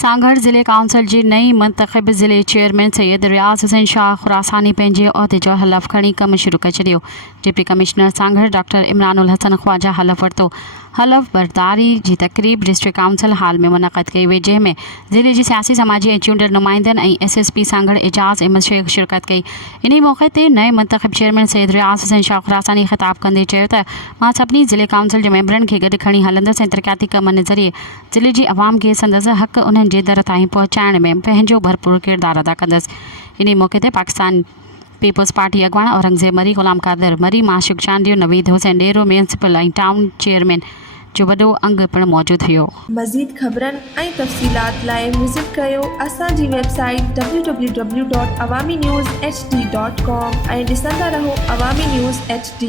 सांगड़ ज़िले काउंसिल जी नई मुंतखब ज़िले चेयरमैन सैयद रियाज़ हुसैन शाह खुरासानी पंहिंजे उहिदे जो हलफ़ खणी कम शुरू करे छॾियो। Deputy commissioner Sanghar doctor Imranul Hasan Khwaja हलफ़ वरितो। हलफ़ बरदारी जी तक़रीब डिस्ट्रिक्ट काउंसिल हाल में मुनक़द कई वई, जंहिंमें ज़िले जी सियासी समाजी ऐं चूंडियल नुमाइंदनि ऐं SSP सांगड़ एजाज़ अहमद शेख शिरकत कई। इन मौक़े ते नए मुंतखब चेयरमैन सैयद रियाज़ हुसैन शाह खुरासानी ख़िताब कंदे चयो त मां सभिनी ज़िले काउंसिल जे मेंबरनि खे गॾु खणी हलंदसि ऐं तरक़ियाती कमनि ज़रिए ज़िले जी अवाम खे संदसि हक़ उन्हनि जे दर ताईं पहुचाइण में पंहिंजो भरपूर किरदार अदा कंदसि। इन मौक़े ते पाकिस्तान पीपल्स पार्टी अगवान औरंगज़ेब मरी, ग़ुलाम कादिर मरी, माशिक चांडियो, नवीद हुसैन डेरो, म्यूनसिपल ऐं टाउन चेयरमैन जो वॾो अंग पिणु मौजूदु हुयो। मज़ीद ख़बरनि ऐं तफ़सीलात लाइ विज़िट कयो असांजी वेबसाइट www.awamiNewsHD.com ऐं ॾिसंदा रहो अवामी न्यूज़ HD।